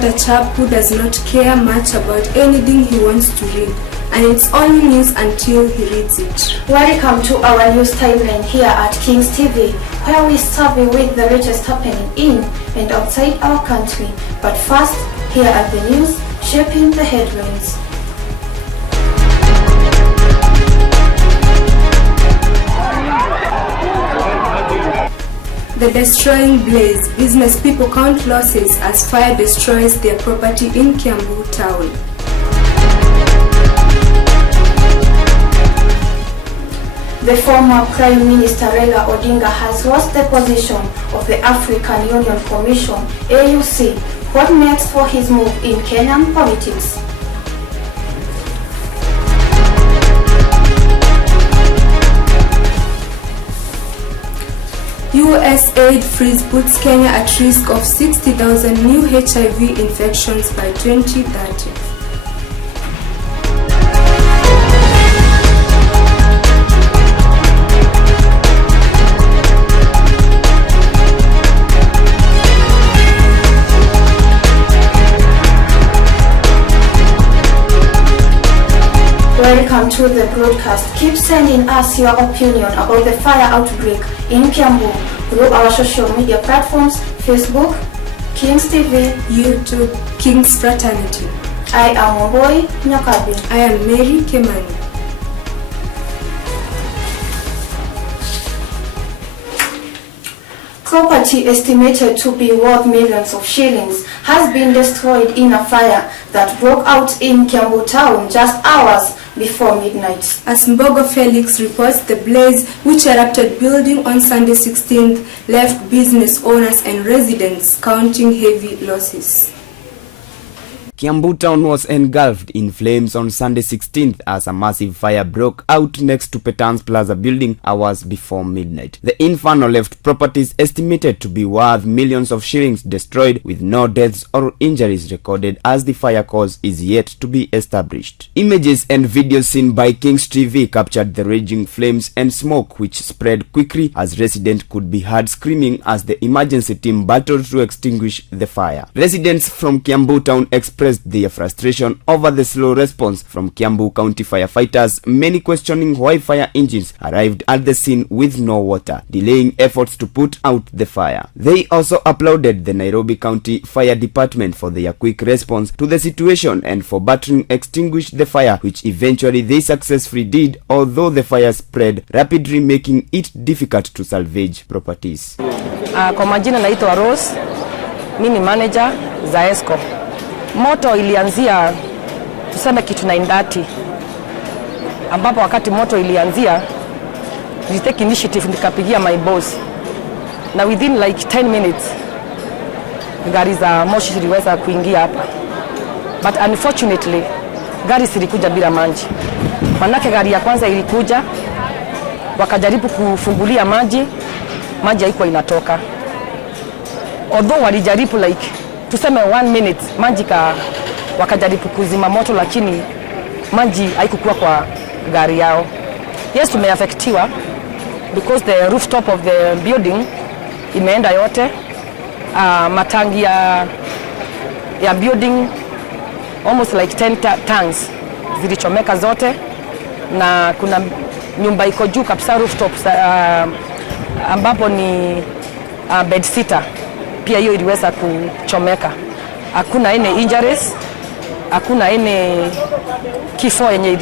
about a chap who does not care much about anything he wants to read, and it's only news until he reads it. Welcome to our news timeline here at Kings TV, where we serve you with the latest happening in and outside our country. But first, here are the news shaping the headlines. The destroying blaze. Business people count losses as fire destroys their property in Kiambu town. The former Prime Minister Raila Odinga has lost the position of the African Union Commission, AUC. What next for his move in Kenyan politics? USAID freeze puts Kenya at risk of 60,000 new HIV infections by 2030. Welcome to the broadcast. Keep sending us your opinion about the fire outbreak in Kiambu through our social media platforms: Facebook, Kings TV, YouTube, Kings Fraternity. I am Oboy Nyakabi. I am Mary Kemani. Property estimated to be worth millions of shillings has been destroyed in a fire that broke out in Kiambu town just hours before midnight. As Mbogo Felix reports, the blaze, which erupted building on Sunday 16th, left business owners and residents counting heavy losses. Kiambu town was engulfed in flames on Sunday 16th as a massive fire broke out next to Petans Plaza building hours before midnight. The inferno left properties estimated to be worth millions of shillings destroyed, with no deaths or injuries recorded, as the fire cause is yet to be established. Images and videos seen by Kings TV captured the raging flames and smoke, which spread quickly as residents could be heard screaming as the emergency team battled to extinguish the fire. Residents from Kiambu town expressed their frustration over the slow response from Kiambu County firefighters, many questioning why fire engines arrived at the scene with no water, delaying efforts to put out the fire. They also applauded the Nairobi County Fire Department for their quick response to the situation and for battling extinguish the fire, which eventually they successfully did, although the fire spread rapidly, making it difficult to salvage properties. Kwa majina naitwa Rose, mimi ni manager Zaesco. Moto ilianzia tuseme kitu 9:30, ambapo wakati moto ilianzia nilitake initiative nikapigia my boss, na within like 10 minutes gari za moshi ziliweza kuingia hapa, but unfortunately gari zilikuja bila maji. Manake gari ya kwanza ilikuja, wakajaribu kufungulia maji haikuwa inatoka, although walijaribu like tuseme 1 minute maji wakajaribu kuzima moto, lakini maji haikukuwa kwa gari yao. Yes, tumeaffectiwa because the rooftop of the building imeenda yote. Matangi ya building almost like 10 tanks zilichomeka zote, na kuna nyumba iko juu kabisa rooftop ambapo ni bed sitter, pia hiyo iliweza kuchomeka. Hakuna any injuries, hakuna any kifo yenye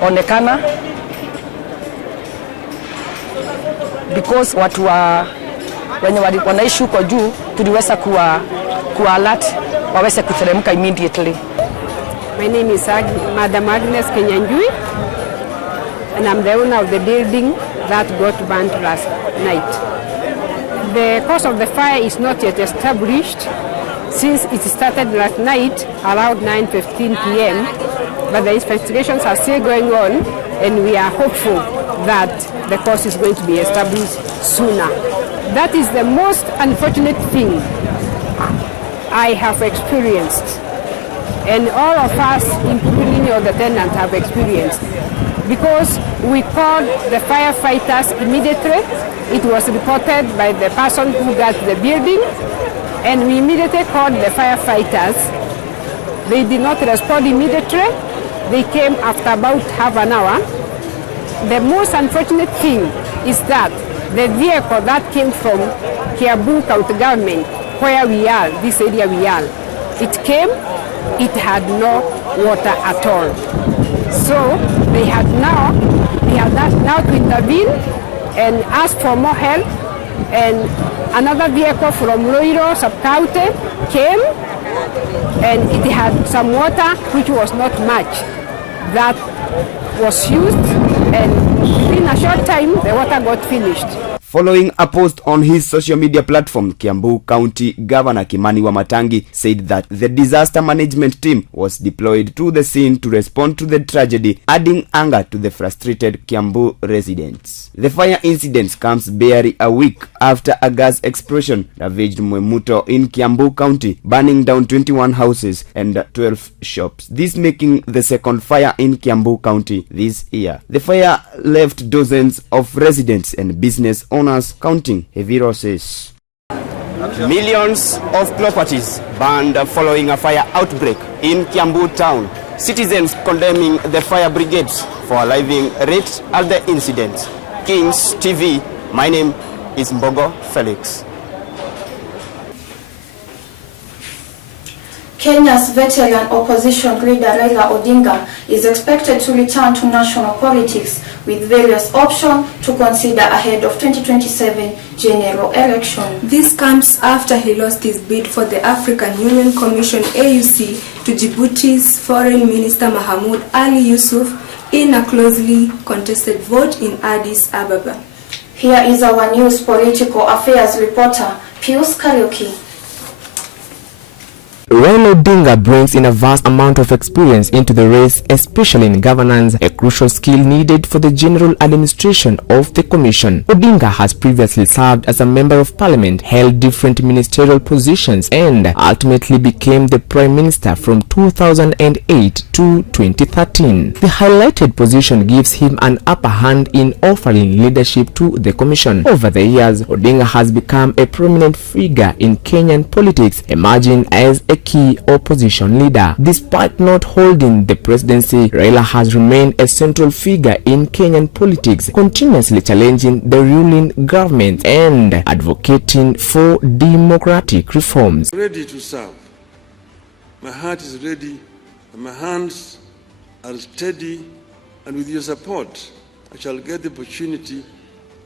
ilionekana, because watu wenye wanaishi huko juu tuliweza kuwa alert waweze kuteremka immediately. My name is Madam Agnes Kenyanjui, and I'm the owner of the building that got burnt last night. The cause of the fire is not yet established, since it started last night around 9:15 p.m. But the investigations are still going on, and we are hopeful that the cause is going to be established sooner. That is the most unfortunate thing I have experienced, and all of us, including the tenant, have experienced, because we called the firefighters immediately. It was reported by the person who got the building, and we immediately called the firefighters. They did not respond immediately. They came after about half an hour. The most unfortunate thing is that the vehicle that came from Kiambu County government, where we are, this area we are, it came, it had no water at all. So they had now to intervene and ask for more help, and another vehicle from Loiro sub-county came, and it had some water, which was not much, that was used, and within a short time the water got finished. Following a post on his social media platform, Kiambu County Governor Kimani Wamatangi said that the disaster management team was deployed to the scene to respond to the tragedy, adding anger to the frustrated Kiambu residents. The fire incident comes barely a week after a gas explosion ravaged Mwemuto in Kiambu County, burning down 21 houses and 12 shops. This making the second fire in Kiambu County this year. The fire left dozens of residents and business owners counting heavy losses. Millions of properties burned following a fire outbreak in Kiambu town. Citizens condemning the fire brigades for arriving late at the incident. Kings TV, my name is Mbogo Felix. Kenya's veteran opposition leader Raila Odinga is expected to return to national politics with various options to consider ahead of 2027 general election. This comes after he lost his bid for the African Union Commission AUC to Djibouti's Foreign Minister Mahamoud Ali Yusuf in a closely contested vote in Addis Ababa. Here is our news political affairs reporter, Pius Kariuki. Raila Odinga brings in a vast amount of experience into the race, especially in governance, a crucial skill needed for the general administration of the commission. Odinga has previously served as a member of parliament, held different ministerial positions, and ultimately became the prime minister from 2008 to 2013. The highlighted position gives him an upper hand in offering leadership to the commission. Over the years, Odinga has become a prominent figure in Kenyan politics, emerging as a key opposition leader. Despite not holding the presidency, Raila has remained a central figure in Kenyan politics, continuously challenging the ruling government and advocating for democratic reforms. Ready to serve. My heart is ready and my hands are steady, and with your support, I shall get the opportunity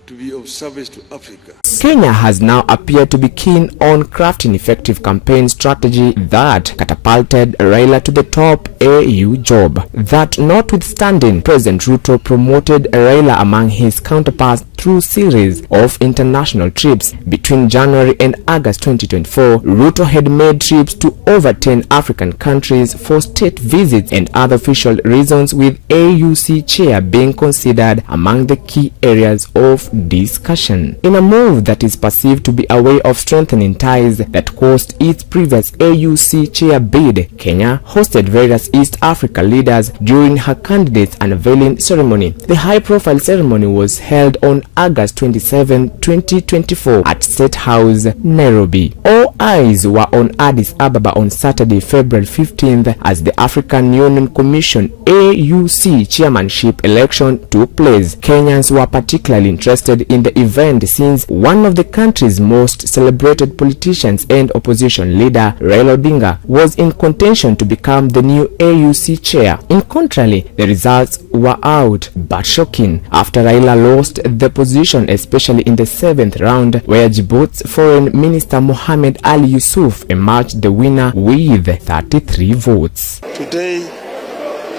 to be of service to Africa. Kenya has now appeared to be keen on crafting effective campaign strategy that catapulted Raila to the top AU job. That notwithstanding, President Ruto promoted Raila among his counterparts through series of international trips. Between January and August 2024, Ruto had made trips to over 10 African countries for state visits and other official reasons, with AUC chair being considered among the key areas of discussion. In a move that is perceived to be a way of strengthening ties that cost its previous AUC chair bid, Kenya hosted various East Africa leaders during her candidate's unveiling ceremony. The high-profile ceremony was held on August 27, 2024 at State House, Nairobi. All eyes were on Addis Ababa on Saturday, February 15th, as the African Union Commission AUC chairmanship election took place. Kenyans were particularly interested in the event since one of the country's most celebrated politicians and opposition leader, Raila Odinga, was in contention to become the new AUC chair. In contrary, the results were out but shocking after Raila lost the position, especially in the 7th round, where Djibouti's Foreign Minister Mohamed Ali Yusuf emerged the winner with 33 votes. Today,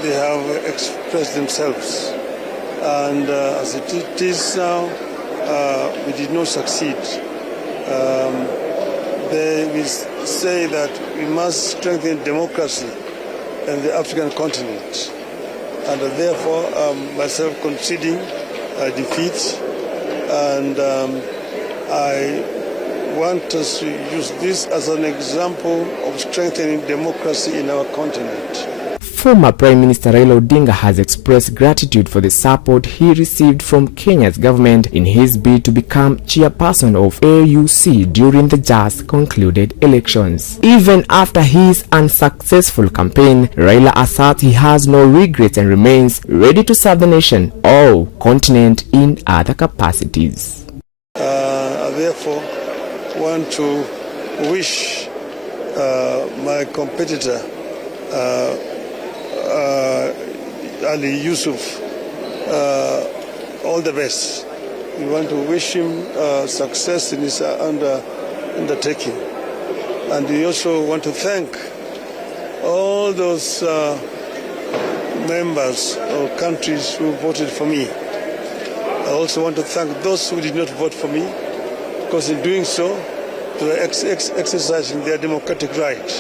they have expressed themselves, and as it is now, we did not succeed. They will say that we must strengthen democracy in the African continent, and therefore myself conceding defeat, and I want us to use this as an example of strengthening democracy in our continent. former Prime Minister Raila Odinga has expressed gratitude for the support he received from Kenya's government in his bid to become chairperson of AUC during the just concluded elections. Even after his unsuccessful campaign, Raila asserts he has no regrets and remains ready to serve the nation or continent in other capacities. I therefore want to wish my competitor Ali Yusuf all the best. We want to wish him success in his undertaking, and we also want to thank all those members or countries who voted for me. I also want to thank those who did not vote for me, because in doing so, they were exercising their democratic right.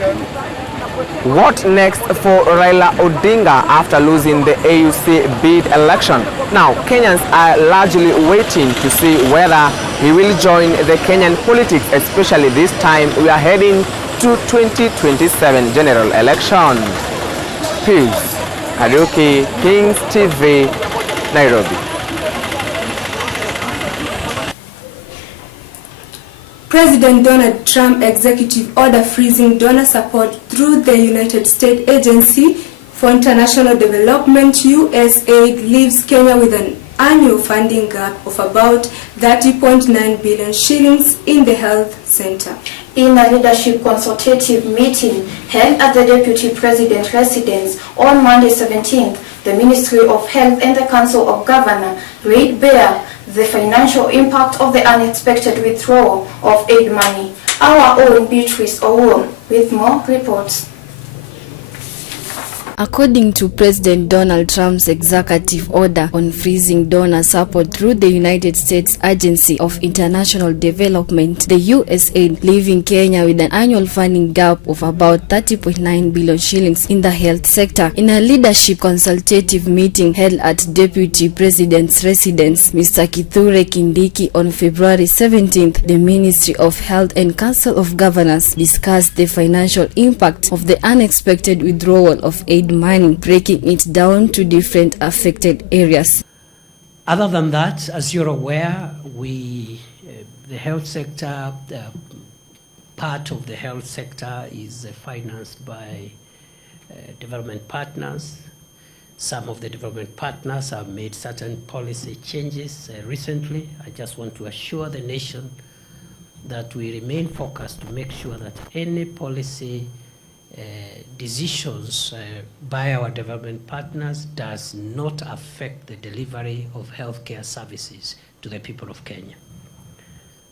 What next for Raila Odinga after losing the AUC bid election? Now, Kenyans are largely waiting to see whether he will join the Kenyan politics, especially this time we are heading to 2027 general election. Peace. Kariuki, Kings TV, Nairobi. President Donald Trump executive order freezing donor support through the United States Agency for International Development USAID leaves Kenya with an annual funding gap of about 30.9 billion shillings in the health sector. In a leadership consultative meeting held at the Deputy President residence on Monday 17th, the Ministry of Health and the Council of Governors laid bare the financial impact of the unexpected withdrawal of aid money. Our own Beatrice Owuor with more reports. According to President Donald Trump's executive order on freezing donor support through the United States Agency of International Development, the USAID, leaving Kenya with an annual funding gap of about 30.9 billion shillings in the health sector. In a leadership consultative meeting held at Deputy President's residence, Mr. Kithure Kindiki, on February 17th, the Ministry of Health and Council of Governors discussed the financial impact of the unexpected withdrawal of aid money, breaking it down to different affected areas. Other than that, as you're aware, the health sector, part of the health sector is financed by development partners. Some of the development partners have made certain policy changes recently. I just want to assure the nation that we remain focused to make sure that any policy decisions by our development partners does not affect the delivery of healthcare services to the people of Kenya.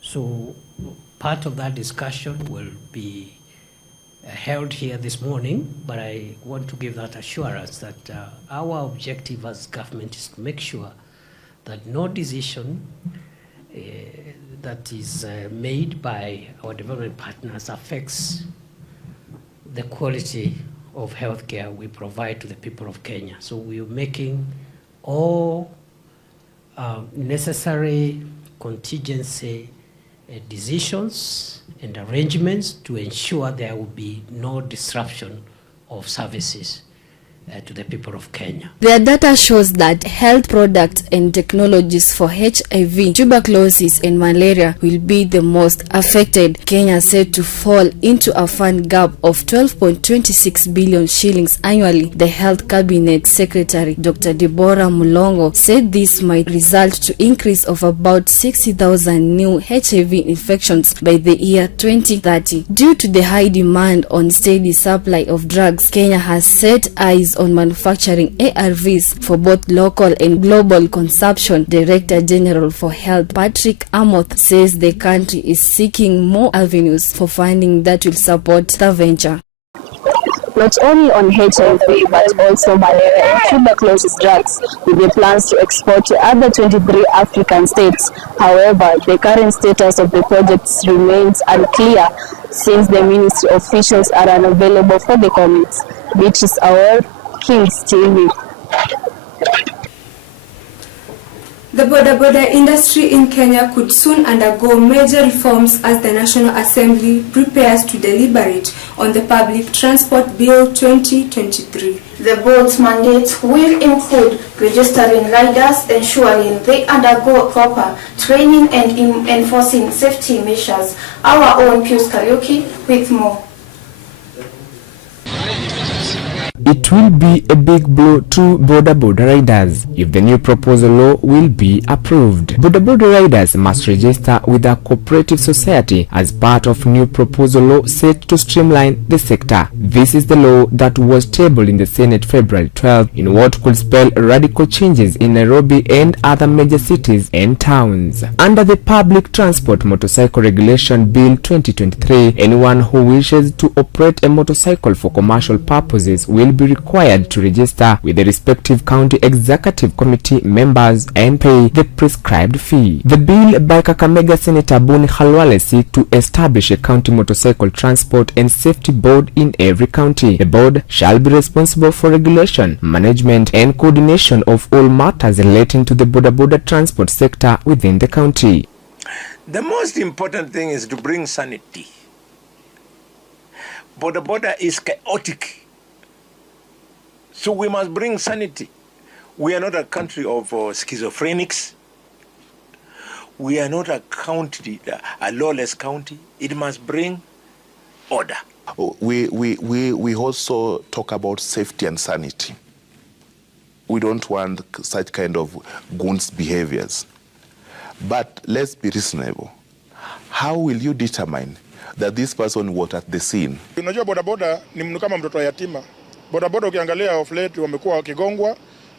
So part of that discussion will be held here this morning, but I want to give that assurance that our objective as government is to make sure that no decision that is made by our development partners affects the quality of healthcare we provide to the people of Kenya. So we are making all necessary contingency decisions and arrangements to ensure there will be no disruption of services to the people of Kenya. Their data shows that health products and technologies for HIV, tuberculosis and malaria will be the most affected. Kenya said to fall into a fund gap of 12.26 billion shillings annually. The Health Cabinet Secretary, Dr. Deborah Mulongo, said this might result to increase of about 60,000 new HIV infections by the year 2030. Due to the high demand on steady supply of drugs, Kenya has set eyes on manufacturing ARVs for both local and global consumption. Director General for Health, Patrick Amoth, says the country is seeking more avenues for funding that will support the venture. Not only on HIV, but also malaria and tuberculosis drugs, with the plans to export to other 23 African states. However, the current status of the projects remains unclear since the ministry officials are unavailable for the comments. Beatrice Owuor, Kings TV. The border industry in Kenya could soon undergo major reforms as the National Assembly prepares to deliberate on the Public Transport Bill 2023. The board's mandates will include registering riders, ensuring they undergo proper training and enforcing safety measures. Our own Pius Kariuki with more. It will be a big blow to boda riders if the new proposal law will be approved. Boda riders must register with a cooperative society as part of new proposal law set to streamline the sector. This is the law that was tabled in the Senate February 12 in what could spell radical changes in Nairobi and other major cities and towns. Under the Public Transport Motorcycle Regulation Bill 2023, anyone who wishes to operate a motorcycle for commercial purposes will be required to register with the respective county executive committee members and pay the prescribed fee. The bill by Kakamega Senator Boni Khalwale seeks to establish a county motorcycle transport and safety board in every county. The board shall be responsible for regulation, management and coordination of all matters relating to the boda transport sector within the county. The most important thing is to bring sanity. Boda is chaotic. So we must bring sanity. We are not a country of schizophrenics. We are not a county, a lawless county. It must bring order. We also talk about safety and sanity. We don't want such kind of goons behaviors. But let's be reasonable. How will you determine that this person was at the scene? Unajua bodaboda ni mtu kama mtoto yatima. Bodaboda ukiangalia of late wamekuwa wakigongwa,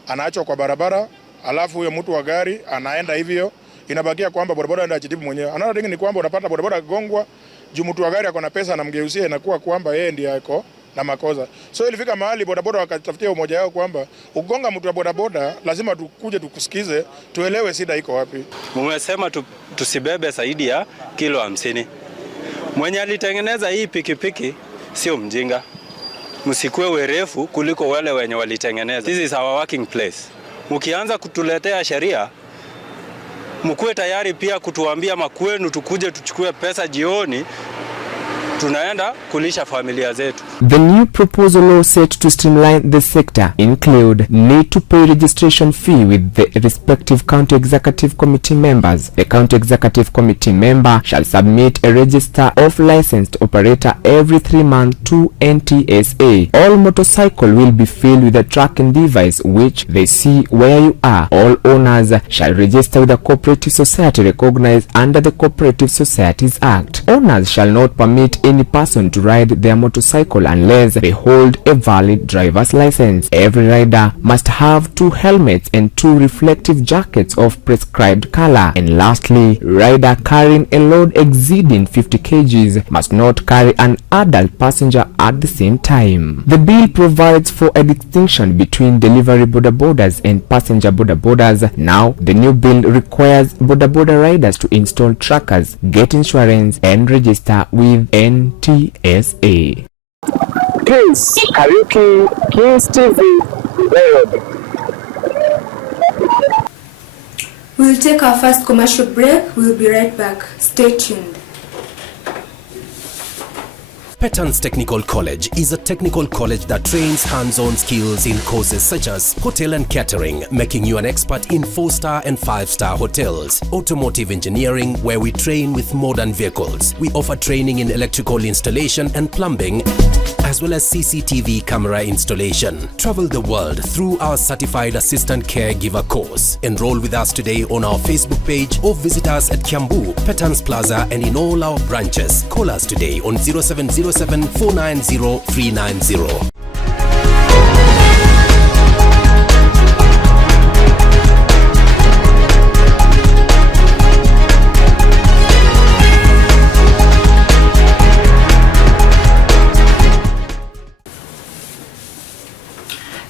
anaachwa kwa barabara, alafu huyo mtu wa gari anaenda hivyo, inabakia kwamba bodaboda anaenda ajitibu mwenyewe. Another thing ni kwamba unapata bodaboda akigongwa, juu mtu wa gari ako na pesa na mgeusia, inakuwa kwamba yeye ndiye ako na makosa. So ilifika mahali bodaboda wakatafutia umoja wao kwamba ugonga mtu wa bodaboda lazima tukuje tukusikize, tuelewe shida iko wapi. Mumesema tusibebe zaidi ya kilo 50. Mwenye alitengeneza hii pikipiki sio mjinga. Msikue werefu kuliko wale wenye walitengeneza. This is our working place. Mkianza kutuletea sheria, mkue tayari pia kutuambia makwenu tukuje tuchukue pesa jioni, tunaenda kulisha familia zetu. The new proposal law set to streamline the sector include need to pay registration fee with the respective county executive committee members. The county executive committee member shall submit a register of licensed operator every 3 months to NTSA. All motorcycle will be filled with a tracking device which they see where you are. All owners shall register with a cooperative society recognized under the Cooperative Societies Act. Owners shall not permit any person to ride their motorcycle unless they hold a valid driver's license. Every rider must have 2 helmets and 2 reflective jackets of prescribed color. And lastly, rider carrying a load exceeding 50 kgs must not carry an adult passenger at the same time. The bill provides for a distinction between delivery bodabodas and passenger bodabodas. Now, the new bill requires bodaboda riders to install trackers, get insurance and register with NTSA. Pius Kariuki, Pius TV, Nairobi. We'll take our first commercial break. We'll be right back. Stay tuned. Petans Technical College is a technical college that trains hands-on skills in courses such as hotel and catering, making you an expert in 4-star and 5-star hotels. Automotive engineering, where we train with modern vehicles. We offer training in electrical installation and plumbing, as well as CCTV camera installation. Travel the world through our certified assistant caregiver course. Enroll with us today on our Facebook page or visit us at Kiambu, Petans Plaza and in all our branches. Call us today on 0707 490 390.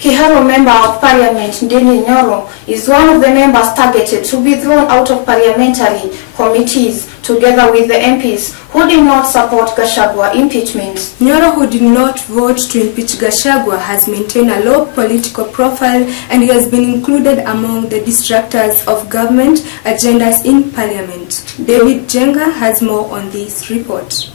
Kiharu Member of Parliament Ndini Nyoro is one of the members targeted to be thrown out of parliamentary committees together with the MPs who did not support Gachagua impeachment. Nyoro, who did not vote to impeach Gachagua, has maintained a low political profile and he has been included among the distractors of government agendas in Parliament. David Jenga has more on this report.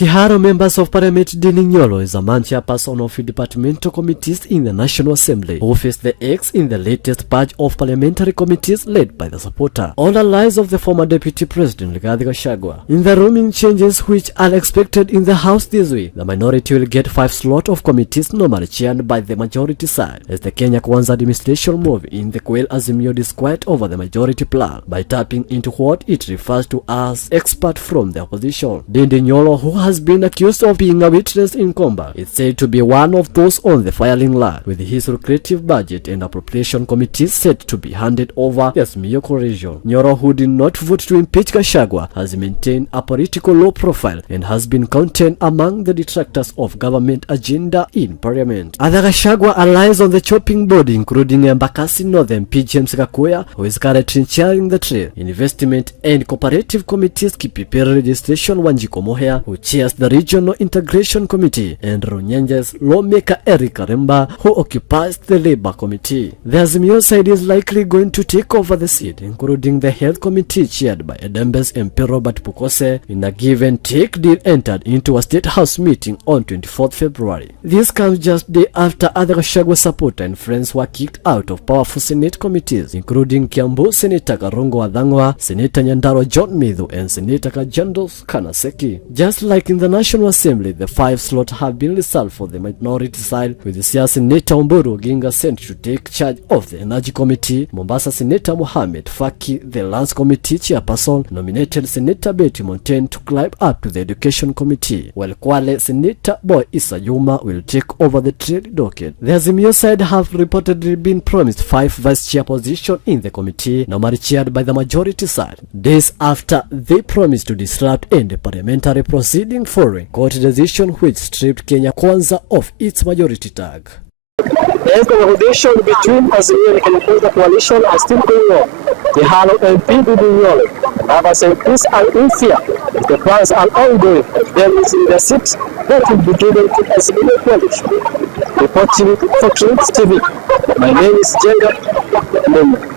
Kiharo members of Parliament Dini Nyoro is a man chairperson of departmental committees in the National Assembly, who faced the X in the latest batch of parliamentary committees led by the supporter on the lies of the former Deputy President Rigathi Gachagua. In the roaming changes which are expected in the House this week, the minority will get 5 slots of committees normally chaired by the majority side, as the Kenya Kwanza administration move in the Kwel Azimio disquiet over the majority plan by tapping into what it refers to as expert from the opposition. Dindi Nyoro, who has been accused of being a witness in combat, is said to be one of those on the firing line, with his lucrative budget and appropriation committees set to be handed over the Azimio coalition. Nyoro, who did not vote to impeach Gachagua, has maintained a political low profile and has been counted among the detractors of government agenda in parliament. Other Gachagua allies on the chopping board, including Embakasi North MP James Gakuya, who is currently chairing the Trade, Investment and Cooperative Committees, KPP Registration Wanjiko Moher, who chairs the Regional Integration Committee, and Runyenje's lawmaker Eric Remba, who occupies the Labour Committee. The Azimio side is likely going to take over the seat, including the Health Committee chaired by Edembes MP Robert Pukose, in a give-and-take deal entered into a State House meeting on 24th February. This comes just day after other Gachagua supporters and friends were kicked out of powerful Senate committees, including Kiambu Senator Karongo Adhangwa, Senator Nyandaro John Midhu, and Senator Kajandos Kanaseki. Just like in the National Assembly, the 5 slots have been reserved for the minority side, with the Siaya Senator Omburu Oginga sent to take charge of the Energy Committee, Mombasa Senator Mohamed Faki, the Lands Committee chairperson, nominated Senator Betty Montaigne to climb up to the Education Committee, while Kwale Senator Boy Issa Juma will take over the Trade docket. The Azimio side have reportedly been promised 5 vice chair positions in the committee, normally chaired by the majority side, days after they promised to disrupt any parliamentary proceeding following court decision which stripped Kenya Kwanza of its majority tag. The conversation between Azimio and Kenya Kwanza coalition are still going on. The Halo MP Dindi Nyoro, Baba said peace and in fear. If the plans are ongoing, then is in the seat that will be given to Azimio coalition. Reporting for Kings TV, my name is Jenga Nemo.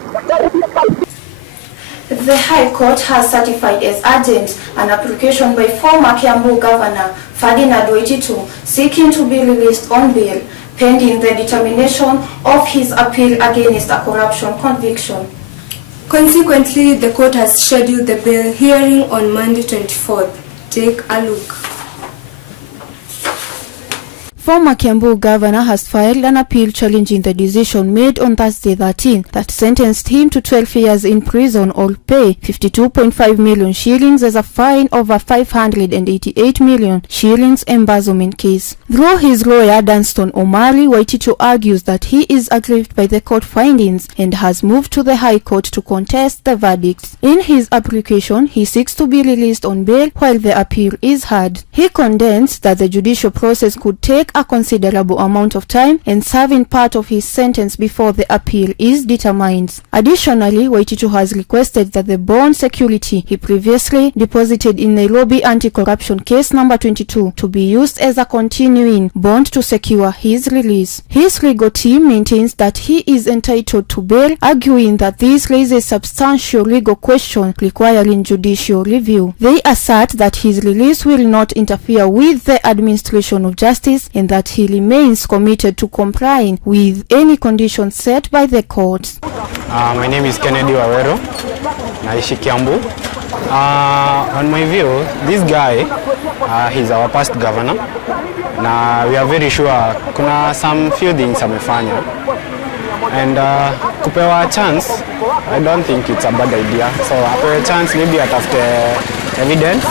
The High Court has certified as urgent an application by former Kiambu Governor Ferdinand Waititu seeking to be released on bail pending the determination of his appeal against a corruption conviction. Consequently, the court has scheduled the bail hearing on Monday 24th. Take a look. Former Kiambu Governor has filed an appeal challenging the decision made on Thursday 13 that sentenced him to 12 years in prison or pay 52.5 million shillings as a fine over 588 million shillings embezzlement case. Through his lawyer Danston Omari, Waititu argues that he is aggrieved by the court findings and has moved to the High Court to contest the verdict. In his application, he seeks to be released on bail while the appeal is heard. He contends that the judicial process could take a considerable amount of time and serving part of his sentence before the appeal is determined. Additionally, Waititu has requested that the bond security he previously deposited in Nairobi anti-corruption case number 22 to be used as a continuing bond to secure his release. His legal team maintains that he is entitled to bail, arguing that this raises substantial legal questions requiring judicial review. They assert that his release will not interfere with the administration of justice and that he remains committed to complying with any conditions set by the courts. My name is Kennedy Wawero, naishi Kiambu. On my view, this guy, he's our past governor. Now we are very sure kuna some few things amefanya. And kupewa a chance, I don't think it's a bad idea. So apewe a chance, maybe atafute evidence.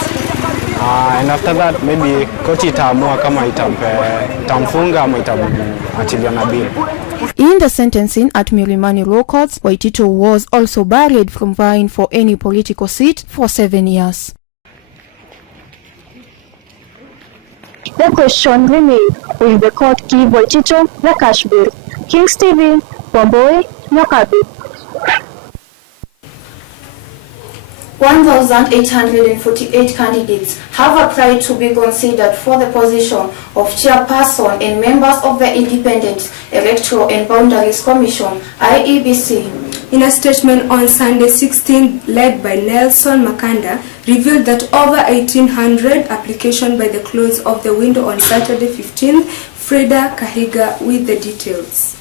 And after that, maybe koti itaamua kama itamfunga ama itamuachilia na bail. In the sentencing at Milimani Law Courts, Waititu was also barred from vying for any political seat for 7 years. The question remains, will the court give Waititu the cash bail? Kings TV, Bomboi, Nyakabi. 1,848 candidates have applied to be considered for the position of chairperson and members of the Independent Electoral and Boundaries Commission, IEBC. in a statement on Sunday 16th, led by Nelson Makanda, revealed that over 1,800 applications by the close of the window on Saturday 15th. Freda Kahiga with the details.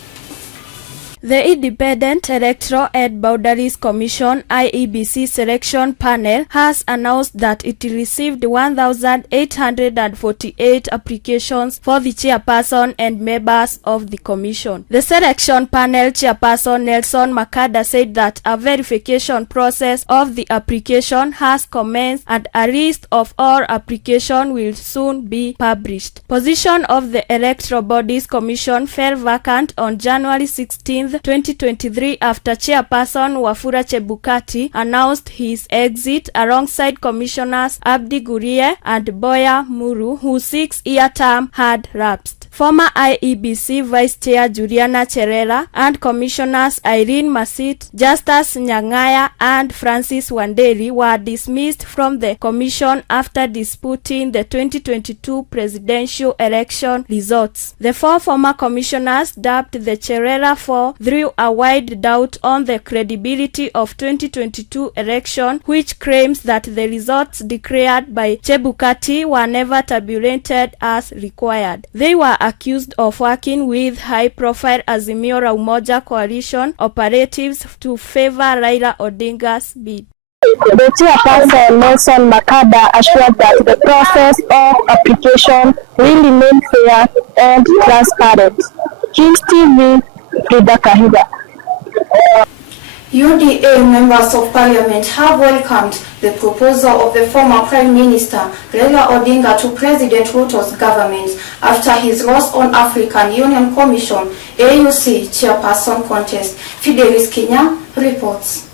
The Independent Electoral and Boundaries Commission IEBC selection panel has announced that it received 1,848 applications for the chairperson and members of the commission. The selection panel chairperson Nelson Makanda said that a verification process of the application has commenced and a list of all applications will soon be published. Position of the Electoral Bodies Commission fell vacant on January 16th, 2023 after chairperson Wafula Chebukati announced his exit alongside commissioners Abdi Gurie and Boya Muru, whose 6-year term had lapsed. Former IEBC Vice Chair Juliana Cherera and Commissioners Irene Masit, Justus Nyangaya and Francis Wanderi were dismissed from the commission after disputing the 2022 presidential election results. The 4 former commissioners, dubbed the Cherera 4, threw a wide doubt on the credibility of 2022 election, which claims that the results declared by Chebukati were never tabulated as required. They were accused of working with high-profile Azimio la Umoja coalition operatives to favor Raila Odinga's bid. The chairperson Nelson Makanda assured that the process of application will remain fair and transparent. Kings TV, Frida Kahiga. UDA members of parliament have welcomed the proposal of the former Prime Minister Raila Odinga to President Ruto's government after his loss on African Union Commission AUC chairperson contest. Fidelis Kenya reports.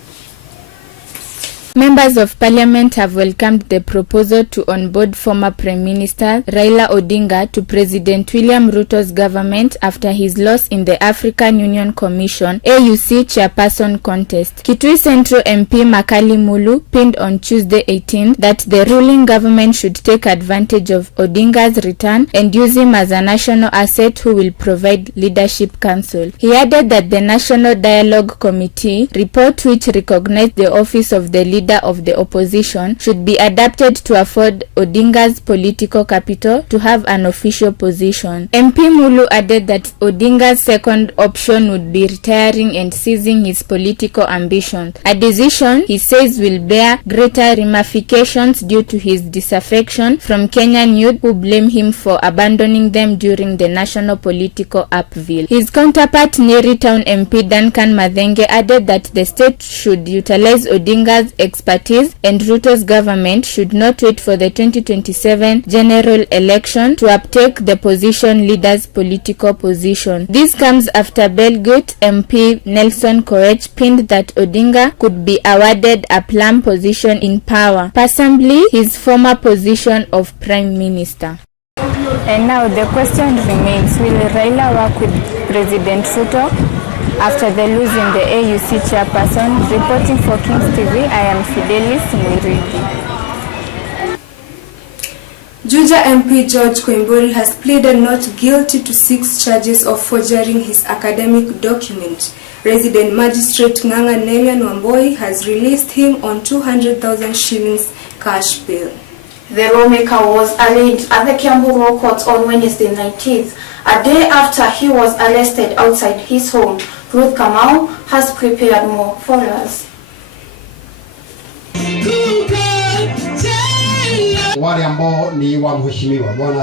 Members of Parliament have welcomed the proposal to onboard former Prime Minister Raila Odinga to President William Ruto's government after his loss in the African Union Commission AUC chairperson contest. Kitui Central MP Makali Mulu pinned on Tuesday 18 that the ruling government should take advantage of Odinga's return and use him as a national asset who will provide leadership counsel. He added that the National Dialogue Committee report, which recognized the office of the leader of the opposition, should be adapted to afford Odinga's political capital to have an official position. MP Mulu added that Odinga's second option would be retiring and ceasing his political ambitions, a decision he says will bear greater ramifications due to his disaffection from Kenyan youth who blame him for abandoning them during the national political upheaval. His counterpart Nyeri Town MP Duncan Mathenge added that the state should utilize Odinga's expertise and Ruto's government should not wait for the 2027 general election to uptake the position leader's political position. This comes after Belgut MP Nelson Koech pinned that Odinga could be awarded a plum position in power, possibly his former position of Prime Minister. And now the question remains, will Raila work with President Ruto after the losing the AUC chairperson? Reporting for Kings TV, I am Fidelis Mwirigi. Juja MP George Koimburi has pleaded not guilty to 6 charges of forging his academic document. Resident Magistrate Nganga Nelian Wamboi has released him on 200,000 shillings cash bail. The lawmaker was arraigned at the Kiambu Law Court on Wednesday 19th, a day after he was arrested outside his home. Ruth Kamau has prepared more for us.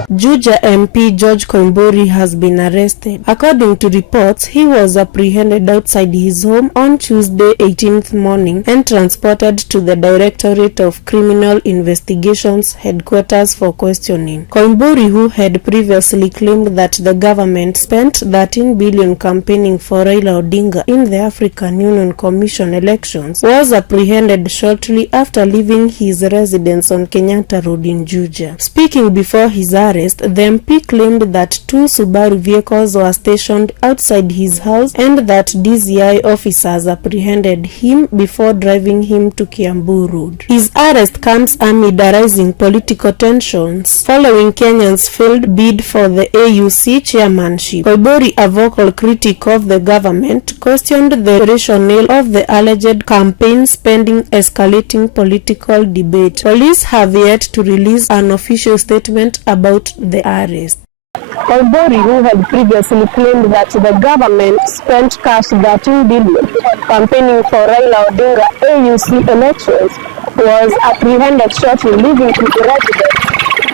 Juja MP George Koimburi has been arrested. According to reports, he was apprehended outside his home on Tuesday 18th morning and transported to the Directorate of Criminal Investigations headquarters for questioning. Koimburi, who had previously claimed that the government spent 13 billion campaigning for Raila Odinga in the African Union Commission elections, was apprehended shortly after leaving his residence on Kenyatta Road died in Juja. Speaking before his arrest, the MP claimed that 2 Subaru vehicles were stationed outside his house and that DCI officers apprehended him before driving him to Kiambu Road. His arrest comes amid rising political tensions following Kenya's failed bid for the AUC chairmanship. Koibori, a vocal critic of the government, questioned the rationale of the alleged campaign spending escalating political debate. Police have yet to release an official statement about the arrest. Koibori, who had previously claimed that the government spent cash 13 billion campaigning for Raila Odinga AUC elections, was apprehended shortly leaving his residence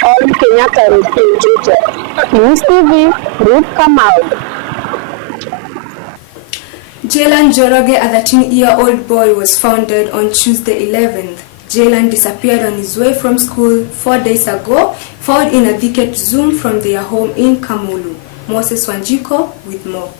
on Kenyatta Road in Juja. News TV, Ruth Kamau. Jaylan Njoroge, a 13-year-old boy, was found dead on Tuesday 11th. Jaylan disappeared on his way from school 4 days ago, found in a thicket zone from their home in Kamulu. Moses Wanjiko with more.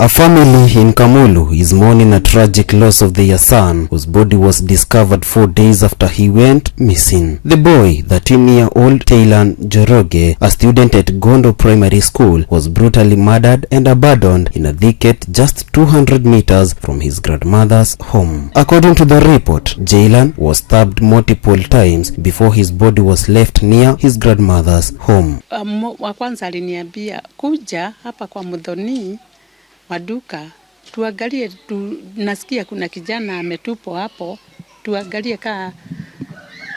A family in Kamulu is mourning a tragic loss of their son, whose body was discovered 4 days after he went missing. The boy, 13-year-old Jaylan Njoroge, a student at Gondo Primary School, was brutally murdered and abandoned in a thicket just 200 meters from his grandmother's home. According to the report, Jaylan was stabbed multiple times before his body was left near his grandmother's home. Wa kwanza aliniambia kuja hapa kwa Mudhoni maduka tuangalie, nasikia kuna kijana ametupwa hapo, tuangalie kama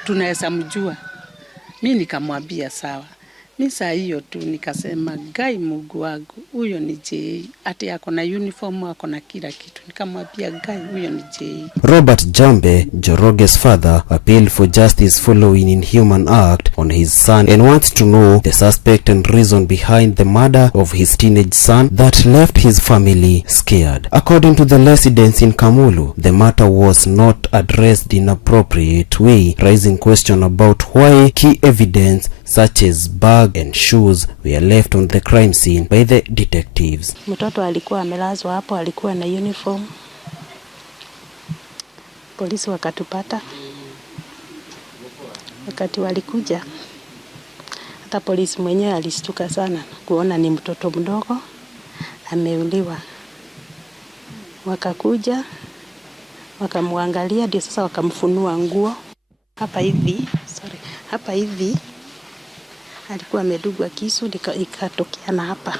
tunaweza mjua. Mimi nikamwambia sawa. Mimi saa hiyo tu nikasema gai Mungu wangu, huyo ni J, ati ako na uniform, ako na kila kitu. Nikamwambia gai huyo ni J. Robert Jambe, Njoroge's father, appealed for justice following inhuman act on his son and wants to know the suspect and reason behind the murder of his teenage son that left his family scared. According to the residents in Kamulu, the matter was not addressed in appropriate way, raising question about why key evidence such as bag and shoes were left on the crime scene by the detectives. Mtoto alikuwa amelazwa hapo, alikuwa na uniform. Polisi wakatupata. Wakati walikuja, hata polisi mwenyewe alishtuka sana kuona ni mtoto mdogo ameuliwa. Wakakuja, wakamwangalia, ndio sasa wakamfunua nguo. Hapa hivi alikuwa amedugwa kisu ikatokea na hapa.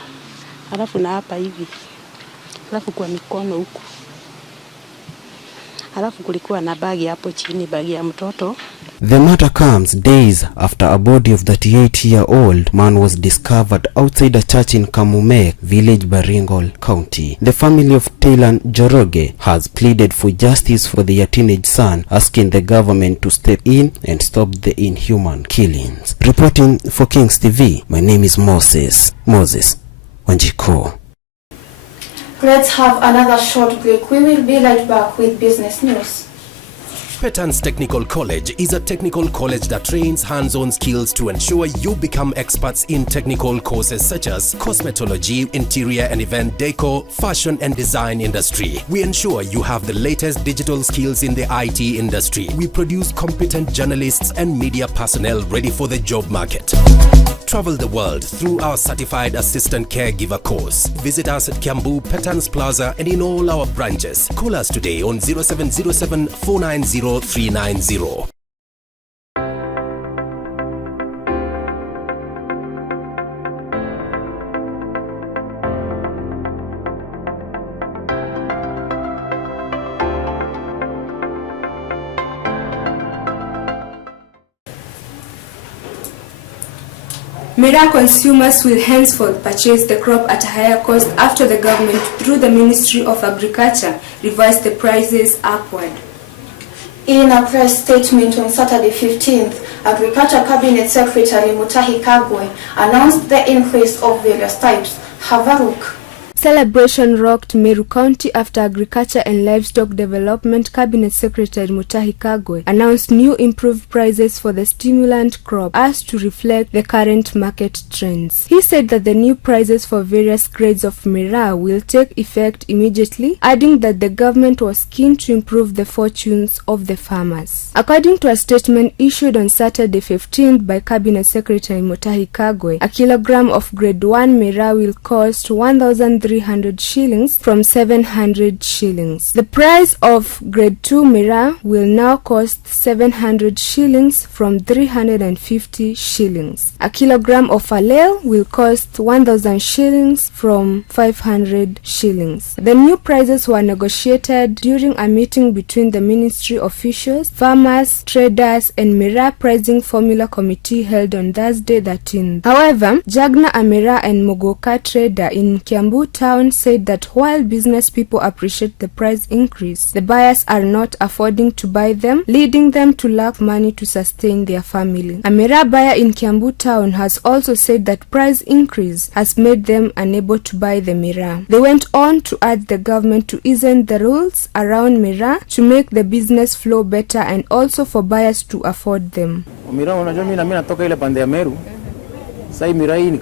Alafu na hapa hivi. Alafu kwa mikono huku. Alafu kulikuwa na bagi hapo chini, bagi ya mtoto. The matter comes days after a body of 38-year-old man was discovered outside a church in Kamumek village, Baringol County. The family of Jaylan Njoroge has pleaded for justice for their teenage son, asking the government to step in and stop the inhuman killings. Reporting for Kings TV, my name is Moses Wanjiko. Let's have another short break. We will be right back with business news. Petans Technical College is a technical college that trains hands-on skills to ensure you become experts in technical courses such as cosmetology, interior and event decor, fashion and design industry. We ensure you have the latest digital skills in the IT industry. We produce competent journalists and media personnel ready for the job market. Travel the world through our certified assistant caregiver course. Visit us at Kiambu, Petans Plaza and in all our branches. Call us today on 0707 490 390. Mira consumers will henceforth purchase the crop at a higher cost after the government, through the Ministry of Agriculture, revised the prices upward. In a press statement on Saturday 15th, Agriculture Cabinet Secretary Mutahi Kagwe announced the increase of various types. Havaruk. Celebration rocked Meru County after Agriculture and Livestock Development Cabinet Secretary Mutahi Kagwe announced new improved prices for the stimulant crop as to reflect the current market trends. He said that the new prices for various grades of miraa will take effect immediately, adding that the government was keen to improve the fortunes of the farmers. According to a statement issued on Saturday 15th by Cabinet Secretary Mutahi Kagwe, a kilogram of grade 1 miraa will cost 1,300 shillings from 700 shillings. The price of grade 2 miraa will now cost 700 shillings from 350 shillings. A kilogram of alel will cost 1,000 shillings from 500 shillings. The new prices were negotiated during a meeting between the ministry officials, farmers, traders, and miraa pricing formula committee held on Thursday 13th. However, Jagna Amira and Mogoka trader in Kiambu town said that while business people appreciate the price increase, the buyers are not affording to buy them, leading them to lack money to sustain their family. A miraa buyer in Kiambu town has also said that price increase has made them unable to buy the miraa. They went on to urge the government to ease the rules around miraa to make the business flow better and also for buyers to afford them. Miraa, unajua mimi natoka ile pande ya Meru. Sasa miraa hii ni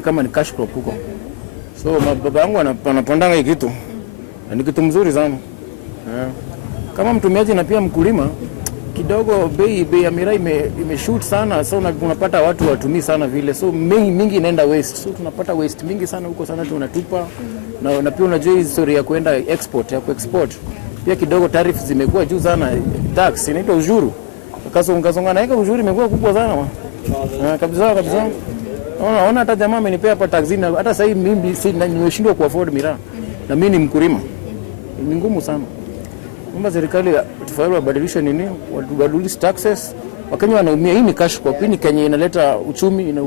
kama ni cash crop huko. So baba yangu anapandanga hii kitu. Ni kitu mzuri sana. Kama mtumiaji na pia mkulima kidogo bei ya miraa imeshoot sana, so unapata watu watumii sana vile, so mingi inaenda waste, so tunapata waste mingi sana huko sana tunatupa, na pia unajua historia ya kwenda export ya kuexport pia kidogo tarifu zimekuwa juu sana, tax inaitwa ushuru, kasonga na ushuru imekuwa kubwa sana kabisa. Unaona hata jamaa amenipea hapa taxi, hata sasa hivi mimi nimeshindwa ku afford miraa na mimi ni mkulima, ni ngumu sana. Mbona serikali tufanye badilisha nini? Wabadilishe taxes. Wakenya wanaumia. Hii ni cash crop, hii ni Kenya inaleta uchumi, ina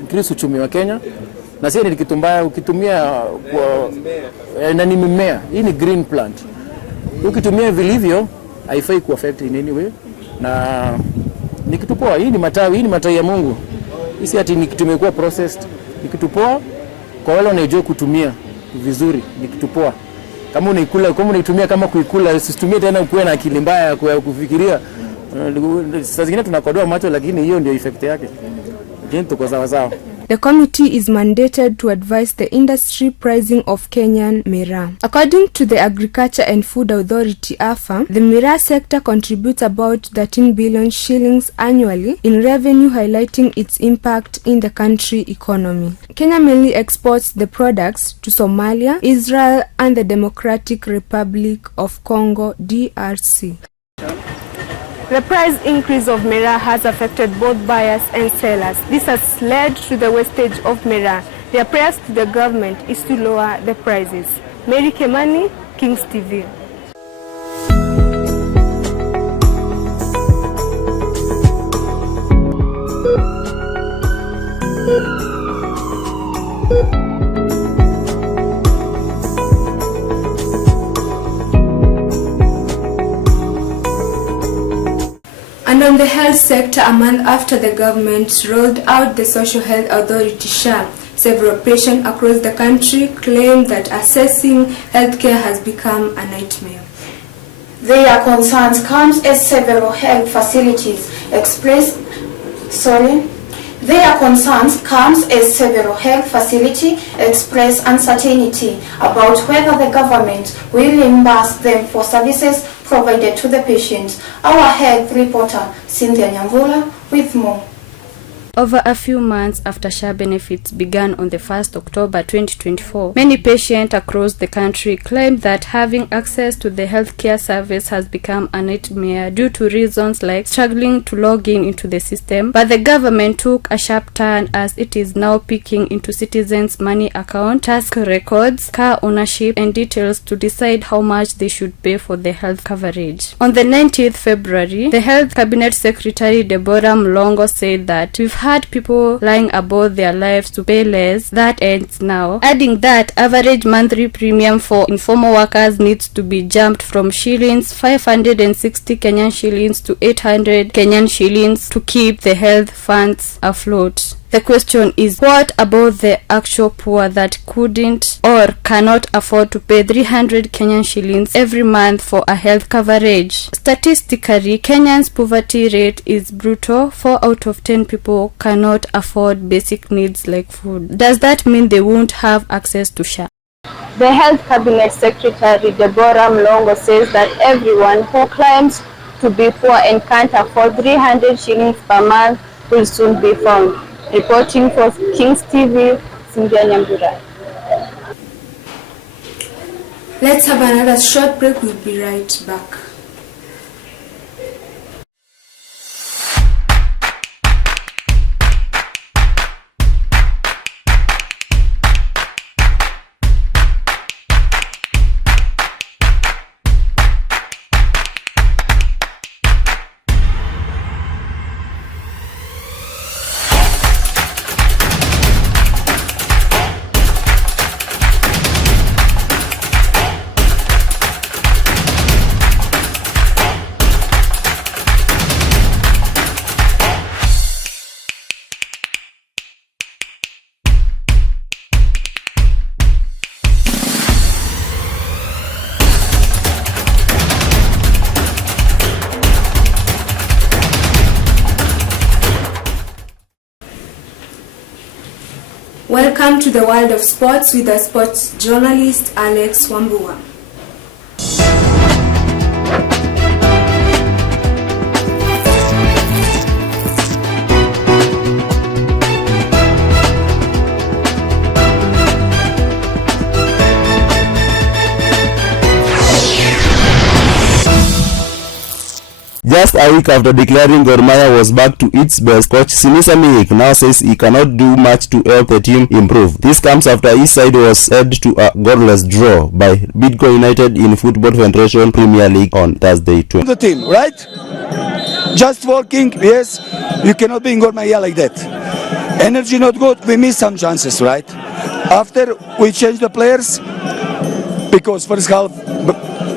increase uchumi wa Kenya. Na sasa ni kitu mbaya ukitumia kwa na ni mimea. Hii ni green plant. Ukitumia vilivyo haifai ku affect in any way. Na ni kitu poa, hii ni matawi ya Mungu. Hii ati ni kitu imekuwa processed. Ni kitu poa kwa wale wanajua kutumia vizuri, ni kitu poa. Kama unaikula, kama unaitumia kama kuikula, usitumie tena ukuwe na akili mbaya ya kufikiria. Sasa zingine tunakodoa macho, lakini hiyo ndio effect yake. Lakini tuko sawa. The committee is mandated to advise the industry pricing of Kenyan miraa. According to the Agriculture and Food Authority (AFA), the miraa sector contributes about 13 billion shillings annually in revenue, highlighting its impact in the country economy. Kenya mainly exports the products to Somalia, Israel, and the Democratic Republic of Congo (DRC). The price increase of miraa has affected both buyers and sellers. This has led to the wastage of miraa. Their prayers to the government is to lower the prices. Mary Kemani, Kings TV. And on the health sector, a month after the government rolled out the Social Health Authority (SHA), several patients across the country claim that accessing healthcare has become a nightmare. Their concerns comes as several health facilities express uncertainty about whether the government will reimburse them for services provided to the patients. Our health reporter Cynthia Nyambula with more. Over a few months after SHA benefits began on the 1st October 2024, many patients across the country claim that having access to the healthcare service has become a nightmare due to reasons like struggling to log into the system. But the government took a sharp turn as it is now peeking into citizens' money account, tax records, car ownership, and details to decide how much they should pay for the health coverage. On the 19th February, the Health Cabinet Secretary Deborah Mlongo said that we've had people lying about their lives to pay less. That ends now, adding that average monthly premium for informal workers needs to be jumped from shillings 560 Kenyan shillings to 800 Kenyan shillings to keep the health funds afloat. The question is, what about the actual poor that couldn't or or cannot afford to pay 300 Kenyan shillings every month for a health coverage. Statistically, Kenyan's poverty rate is brutal. 4 out of 10 people cannot afford basic needs like food. Does that mean they won't have access to SHA? The Health Cabinet Secretary Deborah Mlongo says that everyone who claims to be poor and can't afford 300 shillings per month will soon be found. Reporting for Kings TV, Cynthia Nyambura. Let's have another short break. We'll be right back. Welcome to the world of sports with the sports journalist Alex Wambua. Just a week after declaring Gor Mahia was back to its best, coach Sinisa Miik now says he cannot do much to help the team improve. This comes after his side was held to a goalless draw by Bidco United in Football Federation Premier League on Thursday. The team, right? Just working, yes. You cannot be in Gor Mahia like that. Energy not good, we miss some chances, right? After we change the players, because first half,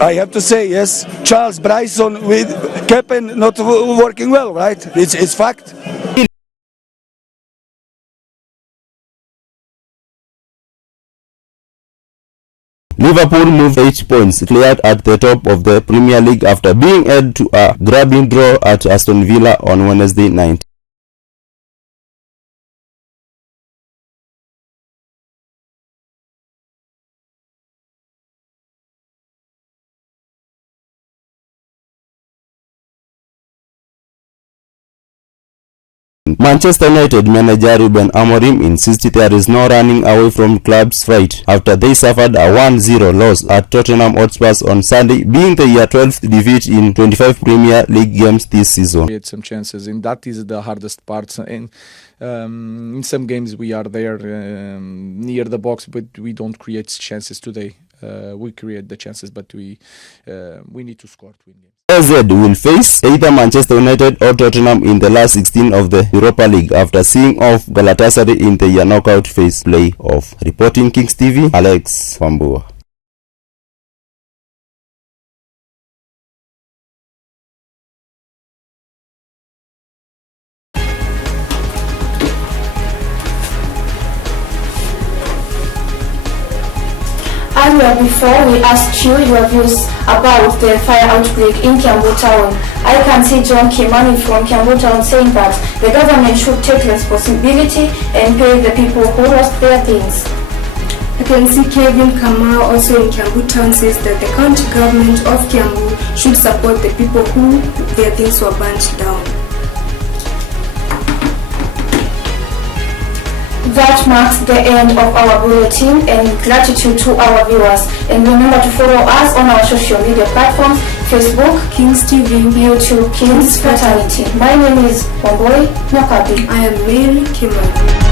I have to say, yes, Charles Bryson with Kepen not working well, right? It's fact. Liverpool moved 8 points, cleared at the top of the Premier League after being held to a grabbing draw at Aston Villa on Wednesday night. Manchester United manager Ruben Amorim insists there is no running away from club's fight after they suffered a 1-0 loss at Tottenham Hotspur on Sunday, being their 12th defeat in 25 Premier League games this season. We had some chances, and that is the hardest part. And in some games we are there near the box, but we don't create chances today. We create the chances, but we need to score to win games. AZ will face either Manchester United or Tottenham in the last 16 of the Europa League after seeing off Galatasaray in the knockout phase play-off. Reporting Kings TV, Alex Wambua. Earlier before we asked you your views about the fire outbreak in Kiambu Town. I can see John Kimani from Kiambu Town saying that the government should take responsibility and pay the people who lost their things. I can see Kevin Kamau also in Kiambu Town says that the county government of Kiambu should support the people who their things were burnt down. That marks the end of our bulletin, and gratitude to our viewers. And remember to follow us on our social media platforms, Facebook, Kings TV, YouTube, Kings Fraternity. My name is Wamboi Mwakabi. I am Mary Kimani.